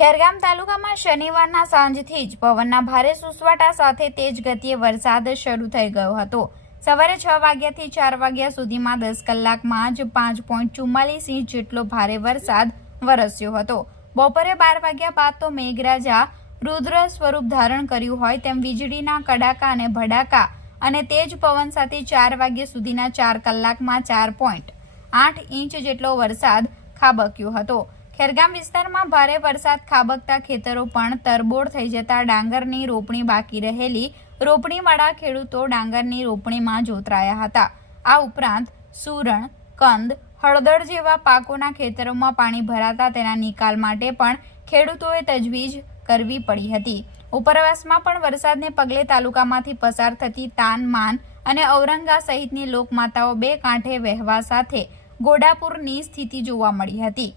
ખેરગામ તાલુકામાં શનિવારના સાંજથી જ પવનના ભારે સુસવાટા સાથે તેજ ગતિએ વરસાદ શરૂ થઈ ગયો હતો। સવારે 6 વાગ્યાથી 4 વાગ્યા સુધીમાં 10 કલાકમાં જ 5.44 ઇંચ જેટલો ભારે વરસાદ વરસ્યો હતો। બપોરે 12 વાગ્યા બાદ તો મેઘરાજા રુદ્ર સ્વરૂપ ધારણ કર્યું હોય તેમ વીજળીના કડાકા અને ભડાકા અને તેજ પવન સાથે 4 વાગ્યા સુધીના 4 કલાકમાં 4.8 ઇંચ જેટલો વરસાદ ખાબક્યો હતો। ખેરગામ વિસ્તારમાં ભારે વરસાદ ખાબકતા ખેતરો પણ તરબોળ થઈ જતા ડાંગરની રોપણી બાકી રહેલી રોપણીવાળા ખેડૂતો ડાંગરની રોપણીમાં જોતરાયા હતા। આ ઉપરાંત સુરણ, કંદ, હળદર જેવા પાકોના ખેતરોમાં પાણી ભરાતા તેના નિકાલ માટે પણ ખેડૂતોએ તજવીજ કરવી પડી હતી। ઉપરવાસમાં પણ વરસાદને પગલે તાલુકામાંથી પસાર થતી તાન, માન અને ઔરંગા સહિતની લોકમાતાઓ બે કાંઠે વહેવા સાથે ઘોડાપુરની સ્થિતિ જોવા મળી હતી,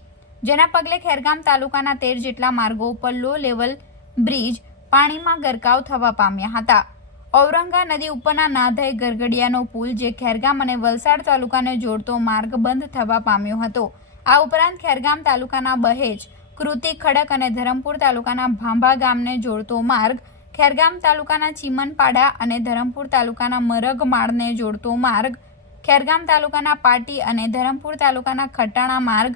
જેના પગલે ખેરગામ તાલુકાના 13 જેટલા માર્ગો ઉપર લો લેવલ બ્રિજ પાણીમાં ગરકાવ થવા પામ્યા હતા। ઔરંગા નદી ઉપરના નાધાઈ ગરગડિયાનો પુલ જે ખેરગામ અને વલસાડ તાલુકાને જોડતો માર્ગ બંધ થવા પામ્યો હતો। આ ઉપરાંત ખેરગામ તાલુકાના બહેજ, કૃતિ, ખડક અને ધરમપુર તાલુકાના ભાંભા ગામને જોડતો માર્ગ, ખેરગામ તાલુકાના ચીમનપાડા અને ધરમપુર તાલુકાના મરગમાળને જોડતો માર્ગ, ખેરગામ તાલુકાના પાટી અને ધરમપુર તાલુકાના ખટાણા માર્ગ,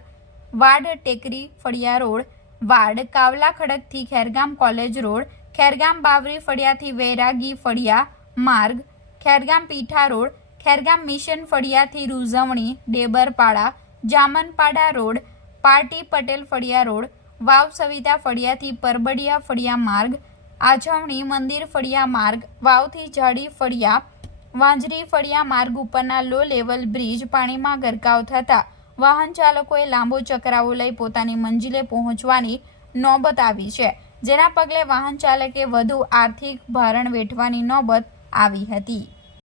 વાડ ટેકરી ફળિયા રોડ, વાડ કાવલા ખડકથી ખેરગામ કોલેજ રોડ, ખેરગામ બાવરી ફળિયાથી વૈરાગી ફળિયા માર્ગ, ખેરગામ પીઠા રોડ, ખેરગામ મિશન ફળિયાથી રૂઝવણી ડેબરપાડા, જામનપાડા રોડ, પાટી પટેલ ફળિયા રોડ, વાવ સવિતા ફળિયાથી પરબડિયા ફળિયા માર્ગ, આછવણી મંદિર ફળિયા માર્ગ, વાવથી જાડી ફળિયા વાંજરી ફળિયા માર્ગ ઉપરના લો લેવલ બ્રિજ પાણીમાં ગરકાવ થતા વાહન ચાલકોએ લાંબો ચકરાવો લઈ પોતાની મંજિલે પહોંચવાની નોબત આવી છે, જેના પગલે વાહન ચાલકે વધુ આર્થિક ભારણ વેઠવાની નોબત આવી હતી।